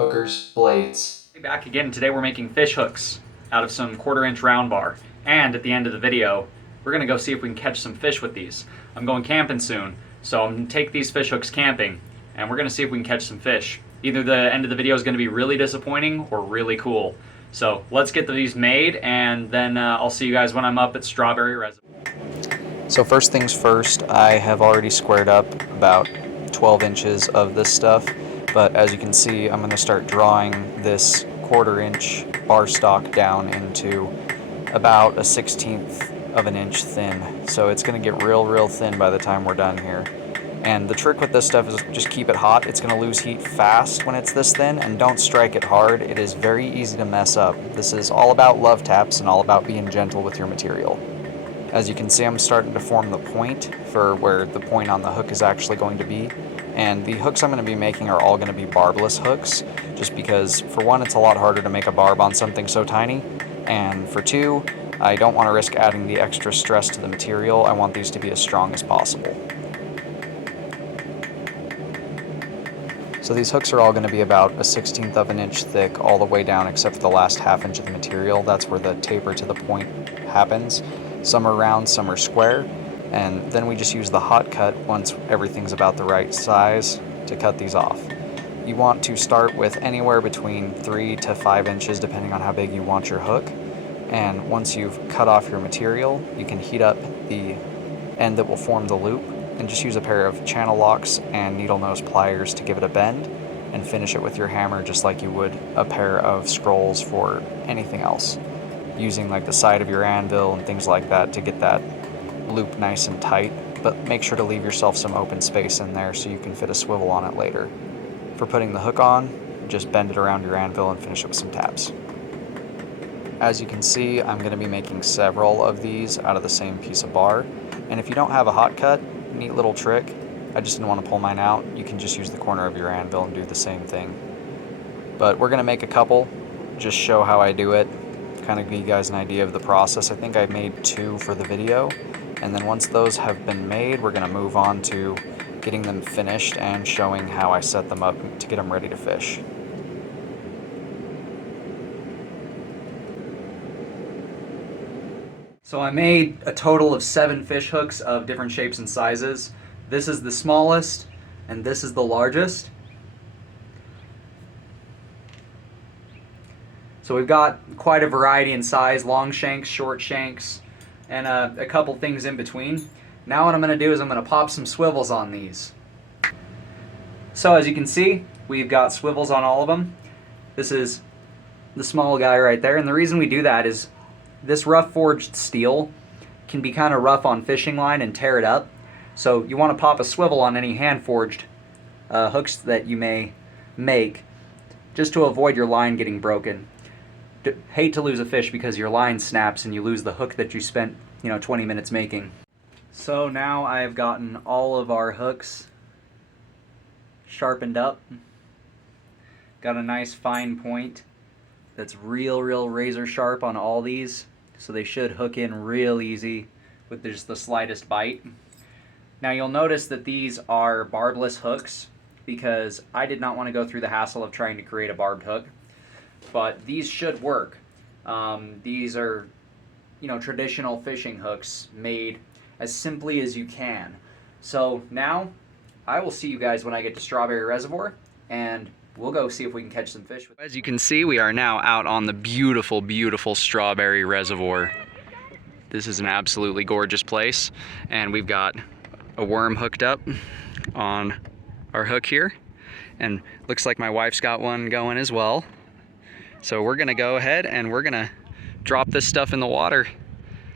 hookers, blades. Back again. Today we're making fish hooks out of some 1/4-inch round bar. And at the end of the video, we're gonna go see if we can catch some fish with these. I'm going camping soon, so I'm gonna take these fish hooks camping, and we're gonna see if we can catch some fish. Either the end of the video is gonna be really disappointing or really cool. So let's get these made, and then I'll see you guys when I'm up at Strawberry Reservoir. So first things first, I have already squared up about 12 inches of this stuff, but as you can see, I'm going to start drawing this 1/4-inch bar stock down into about a 1/16 of an inch thin. So it's going to get real thin by the time we're done here. And the trick with this stuff is just keep it hot. It's going to lose heat fast when it's this thin, and don't strike it hard. It is very easy to mess up. This is all about love taps and all about being gentle with your material. As you can see, I'm starting to form the point for where the point on the hook is actually going to be. And the hooks I'm going to be making are all going to be barbless hooks, just because for one, it's a lot harder to make a barb on something so tiny, and for two, I don't want to risk adding the extra stress to the material. I want these to be as strong as possible. So these hooks are all going to be about a 1/16 of an inch thick all the way down except for the last 1/2 inch of the material. That's where the taper to the point happens. Some are round, some are square, and then we just use the hot cut once everything's about the right size to cut these off. You want to start with anywhere between 3 to 5 inches depending on how big you want your hook, and once you've cut off your material, you can heat up the end that will form the loop and just use a pair of channel locks and needle nose pliers to give it a bend and finish it with your hammer just like you would a pair of scrolls for anything else, using like the side of your anvil and things like that to get that loop nice and tight, but make sure to leave yourself some open space in there so you can fit a swivel on it later. For putting the hook on, just bend it around your anvil and finish it with some taps. As you can see, I'm going to be making several of these out of the same piece of bar, and if you don't have a hot cut, neat little trick, I just didn't want to pull mine out, you can just use the corner of your anvil and do the same thing. But we're going to make a couple, just show how I do it, kind of give you guys an idea of the process. I think I made 2 for the video, and then once those have been made, we're going to move on to getting them finished and showing how I set them up to get them ready to fish. So I made a total of 7 fish hooks of different shapes and sizes. This is the smallest, and this is the largest. So we've got quite a variety in size, long shanks, short shanks, and a couple things in between. Now what I'm going to do is I'm going to pop some swivels on these. So as you can see, we've got swivels on all of them. This is the small guy right there, and the reason we do that is this rough forged steel can be kind of rough on fishing line and tear it up. So you want to pop a swivel on any hand forged hooks that you may make, just to avoid your line getting broken. Hate to lose a fish because your line snaps and you lose the hook that you spent 20 minutes making. So now I've gotten all of our hooks sharpened up. Got a nice fine point that's real razor sharp on all these, so they should hook in real easy with just the slightest bite. Now you'll notice that these are barbless hooks because I did not want to go through the hassle of trying to create a barbed hook, but these should work. These are traditional fishing hooks made as simply as you can. So now I will see you guys when I get to Strawberry Reservoir, and we'll go see if we can catch some fish. As you can see, we are now out on the beautiful Strawberry Reservoir. This is an absolutely gorgeous place, and we've got a worm hooked up on our hook here, and looks like my wife's got one going as well. So we're gonna go ahead and we're gonna drop this stuff in the water,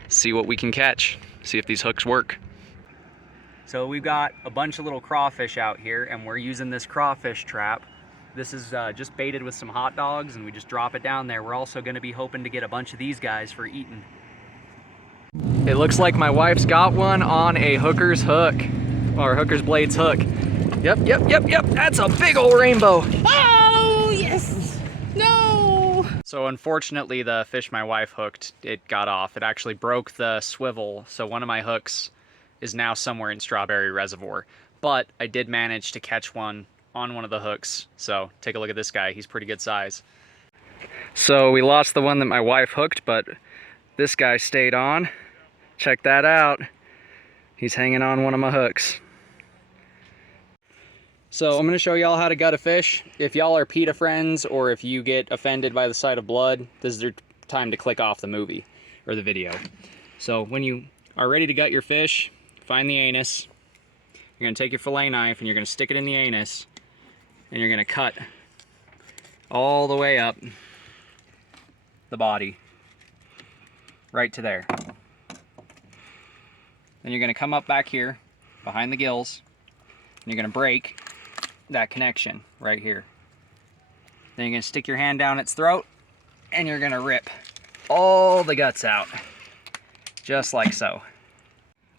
see what we can catch, see if these hooks work. So we've got a bunch of little crawfish out here, and we're using this crawfish trap. This is just baited with some hot dogs, and we just drop it down there. We're also going to be hoping to get a bunch of these guys for eating. It looks like my wife's got one on a hooker's hook, or hooker's blades hook. Yep, that's a big old rainbow. Oh, yes! No! So unfortunately, the fish my wife hooked, it got off. It actually broke the swivel, so one of my hooks is now somewhere in Strawberry Reservoir. But I did manage to catch one on one of the hooks. So take a look at this guy, he's pretty good size. So we lost the one that my wife hooked, but this guy stayed on. Check that out. He's hanging on one of my hooks. So I'm gonna show y'all how to gut a fish. If y'all are PETA friends, or if you get offended by the sight of blood, this is your time to click off the movie or the video. So when you are ready to gut your fish, find the anus. You're gonna take your fillet knife and you're gonna stick it in the anus, and you're gonna cut all the way up the body, right to there. Then you're gonna come up back here, behind the gills, and you're gonna break that connection right here. Then you're gonna stick your hand down its throat, and you're gonna rip all the guts out, just like so.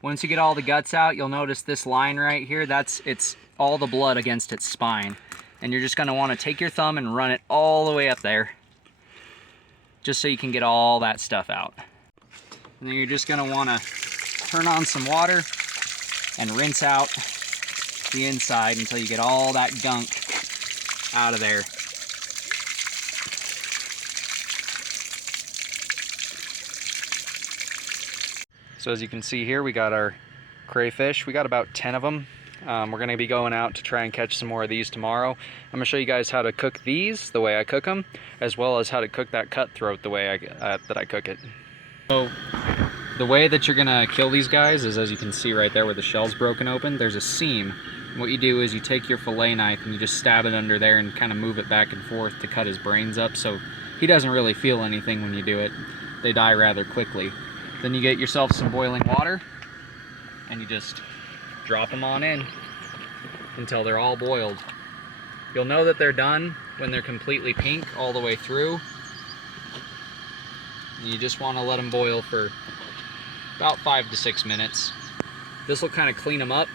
Once you get all the guts out, you'll notice this line right here, it's all the blood against its spine. And you're just gonna wanna take your thumb and run it all the way up there, just so you can get all that stuff out. And then you're just gonna wanna turn on some water and rinse out the inside until you get all that gunk out of there. So as you can see here, we got our crayfish. We got about 10 of them. We're gonna be going out to try and catch some more of these tomorrow. I'm gonna show you guys how to cook these the way I cook them, as well as how to cook that cutthroat the way that I cook it. So the way that you're gonna kill these guys is, as you can see right there where the shell's broken open, there's a seam. What you do is you take your fillet knife and you just stab it under there and kind of move it back and forth to cut his brains up, so he doesn't really feel anything when you do it. They die rather quickly. Then you get yourself some boiling water and you just drop them on in until they're all boiled. You'll know that they're done when they're completely pink all the way through. And you just want to let them boil for about 5 to 6 minutes. This will kind of clean them up,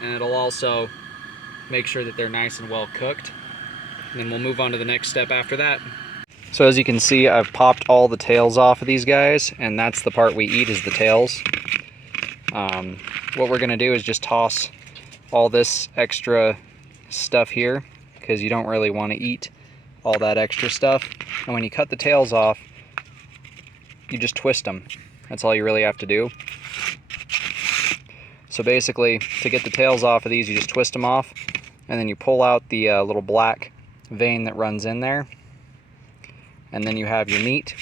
and it'll also make sure that they're nice and well cooked. And then we'll move on to the next step after that. So as you can see, I've popped all the tails off of these guys, and that's the part we eat, is the tails. What we're gonna do is just toss all this extra stuff here, because you don't really want to eat all that extra stuff. And when you cut the tails off, you just twist them. That's all you really have to do. So basically, to get the tails off of these, you just twist them off, and then you pull out the little black vein that runs in there, and then you have your meat.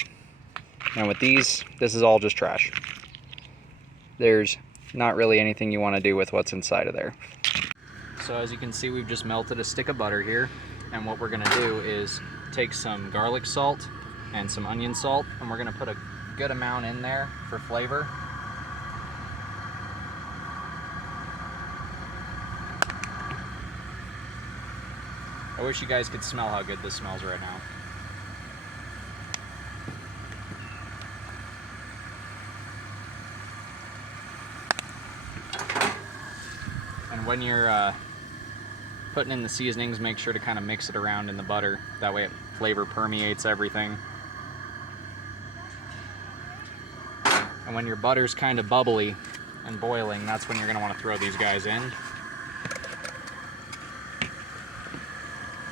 And with these, this is all just trash. There's not really anything you want to do with what's inside of there. So as you can see, we've just melted a stick of butter here, and what we're gonna do is take some garlic salt and some onion salt, and we're gonna put a good amount in there for flavor. I wish you guys could smell how good this smells right now. And when you're putting in the seasonings, make sure to kind of mix it around in the butter. That way flavor permeates everything. And when your butter's kind of bubbly and boiling, that's when you're going to want to throw these guys in.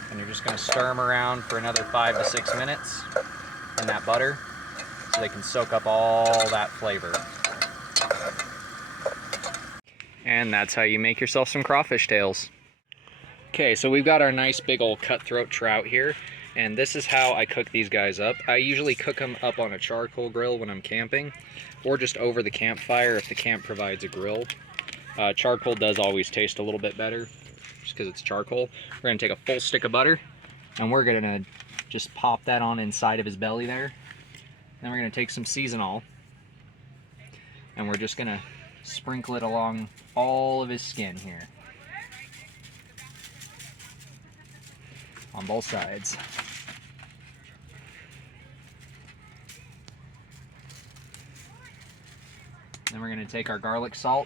And you're just going to stir them around for another 5 to 6 minutes in that butter, so they can soak up all that flavor. And that's how you make yourself some crawfish tails. Okay, so we've got our nice big old cutthroat trout here, and this is how I cook these guys up. I usually cook them up on a charcoal grill when I'm camping, or just over the campfire if the camp provides a grill. Charcoal does always taste a little bit better, just because it's charcoal. We're gonna take a full stick of butter, and we're gonna just pop that on inside of his belly there. Then we're gonna take some seasonal, and we're just gonna sprinkle it along all of his skin here, on both sides. Then we're going to take our garlic salt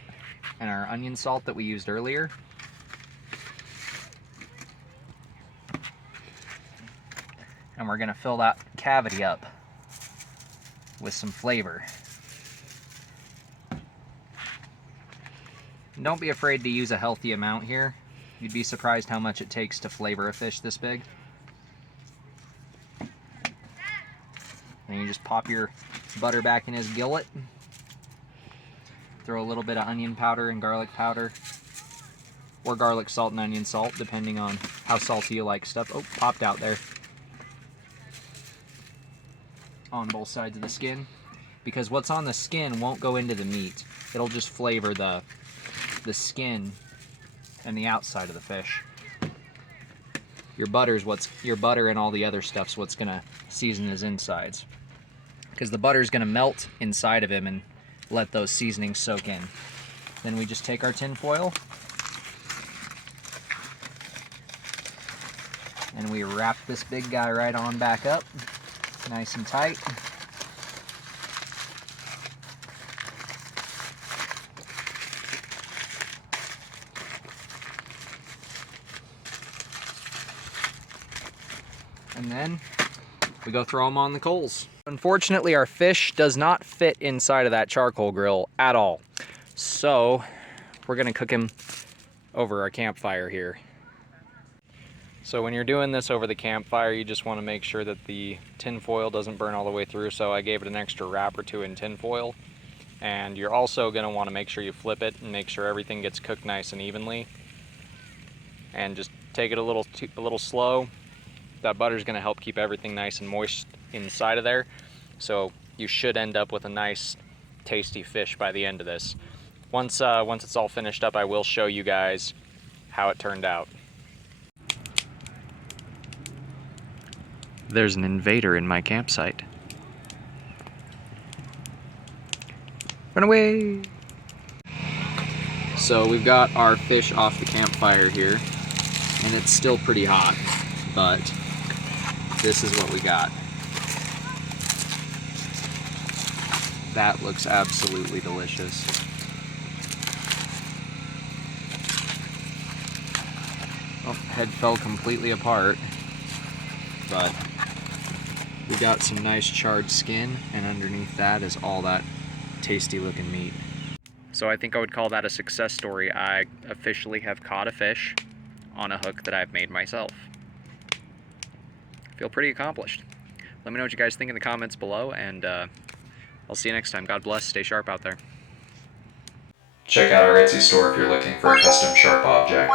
and our onion salt that we used earlier, and we're going to fill that cavity up with some flavor. And don't be afraid to use a healthy amount here. You'd be surprised how much it takes to flavor a fish this big. Then you just pop your butter back in his gillet. Throw a little bit of onion powder and garlic powder, or garlic salt and onion salt, depending on how salty you like stuff. Oh, popped out there. On both sides of the skin, because what's on the skin won't go into the meat. It'll just flavor the skin and the outside of the fish. Your butter and all the other stuff's what's gonna season his insides, because the butter's gonna melt inside of him and let those seasonings soak in. Then we just take our tin foil and we wrap this big guy right on back up, nice and tight. And then we go throw them on the coals. Unfortunately, our fish does not fit inside of that charcoal grill at all. So we're gonna cook him over our campfire here. So when you're doing this over the campfire, you just wanna make sure that the tin foil doesn't burn all the way through, so I gave it an extra wrap or two in tin foil. And you're also gonna wanna make sure you flip it and make sure everything gets cooked nice and evenly. And just take it a little slow. That butter's gonna help keep everything nice and moist inside of there. So you should end up with a nice, tasty fish by the end of this. Once it's all finished up, I will show you guys how it turned out. There's an invader in my campsite. Run away! So we've got our fish off the campfire here, and it's still pretty hot, but this is what we got. That looks absolutely delicious. Oh, head fell completely apart, but we got some nice charred skin, and underneath that is all that tasty looking meat. So I think I would call that a success story. I officially have caught a fish on a hook that I've made myself. Feel pretty accomplished. Let me know what you guys think in the comments below, and I'll see you next time. God bless. Stay sharp out there. Check out our Etsy store if you're looking for a custom sharp object.